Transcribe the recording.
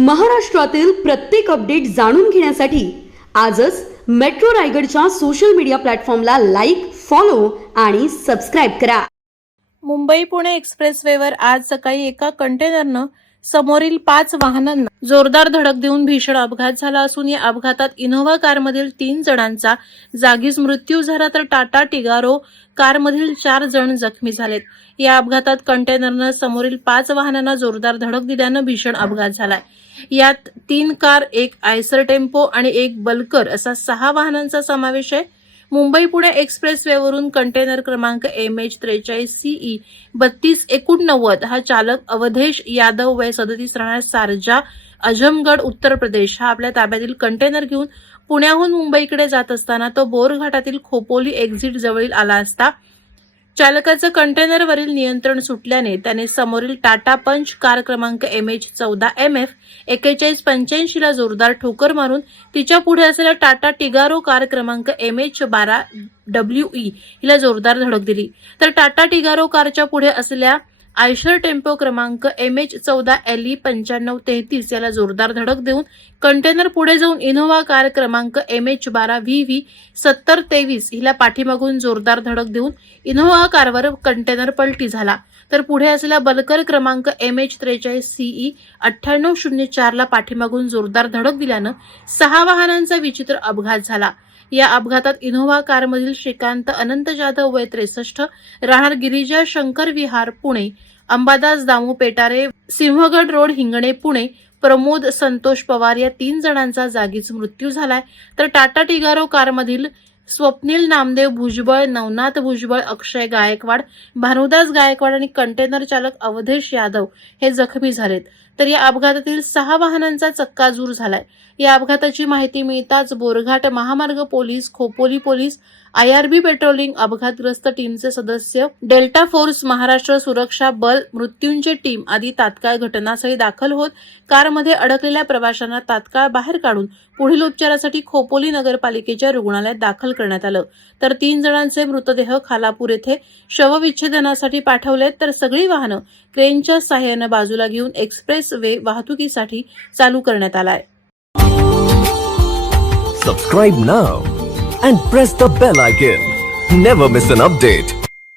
महाराष्ट्रातील प्रत्येक अपडेट जाणून घेण्यासाठी आजच मेट्रो रायगडच्या सोशल मीडिया प्लॅटफॉर्मला लाईक, फॉलो आणि सबस्क्राईब करा. मुंबई पुणे एक्सप्रेसवेवर आज सकाळी एका कंटेनरनं समोरील 5 वाहनांना जोरदार धडक देऊन भीषण अपघात झाला असून या अपघातात इनोव्हा कारमधील 3 जणांचा जागीच मृत्यू झाला तर टाटा टिगारो कारमधील 4 जण जखमी झालेत. या अपघातात कंटेनरनं समोरील 5 वाहनांना जोरदार धडक दिल्यानं भीषण अपघात झालाय. यात 3 कार, एक आयसर टेम्पो आणि एक बल्कर असा 6 वाहनांचा समावेश आहे. मुंबई पुणे एक्सप्रेसवेवरून कंटेनर क्रमांक MH43CE 3289 हा चालक अवधेश यादव वय 37 राहणार सारजा, आजमगड, उत्तर प्रदेश हा आपल्या ताब्यातील कंटेनर घेऊन पुण्याहून मुंबईकडे जात असताना तो बोरघाटातील खोपोली एक्झिट जवळील आला असता चालकाचं कंटेनरवरील नियंत्रण सुटल्याने त्याने समोरील टाटा पंच कार क्रमांक MH14MF 4185 ला जोरदार ठोकर मारून तिच्या पुढे असलेल्या टाटा टिगारो कार क्रमांक MH12WE हिला जोरदार धडक दिली. तर टाटा टिगारो कारच्या पुढे असलेल्या आयशर टेम्पो क्रमांक MH14LE 9533 याला जोरदार धडक देऊन कंटेनर पुढे जाऊन इनोव्हा कार क्रमांक MH12VV 7023 हिला पाठीमागून जोरदार धडक देऊन इनोव्हा कारवर कंटेनर पलटी झाला. तर पुढे असलेला बल्कर क्रमांक MH43CE 9804 ला पाठीमागून जोरदार धडक दिल्यानं 6 वाहनांचा विचित्र अपघात झाला. या अपघातात इनोव्हा कारमधील श्रीकांत अनंत जाधव वय 63 राहणार गिरिजा शंकर विहार पुणे, अंबादास दामू पेटारे सिंहगड रोड हिंगणे पुणे, प्रमोद संतोष पवार या 3 जणांचा जागीच मृत्यू झालाय. तर टाटा टिगारो कारमधील स्वप्नील नामदेव भुजबळ, नवनाथ भुजबळ, अक्षय गायकवाड, भानुदास गायकवाड आणि कंटेनर चालक अवधेश यादव हे जखमी झालेत. तर या अपघातातील 6 वाहनांचा चक्काचूर झालाय. या अपघाताची माहिती मिळताच बोरघाट महामार्ग police, Khopoli police, IRB patrolling अपघातग्रस्त टीमचे सदस्य, डेल्टा फोर्स, महाराष्ट्र सुरक्षा बल, मृत्यूंची टीम आदी तात्काळ घटनास्थळी दाखल होत कारमध्ये अडकलेल्या प्रवाशांना तात्काळ बाहेर काढून पुढील उपचारासाठी खोपोली नगरपालिकेच्या रुग्णालयात दाखल करण्यात आलं. तर 3 जणांचे मृतदेह खालापूर येथे शवविच्छेदनासाठी पाठवलेत. तर सगळी वाहनं क्रेनच्या सहाय्यानं बाजूला घेऊन एक्सप्रेस वे वाहतुकीसाठी चालू करण्यात आलाय. Subscribe now and press the bell icon. Never miss an update.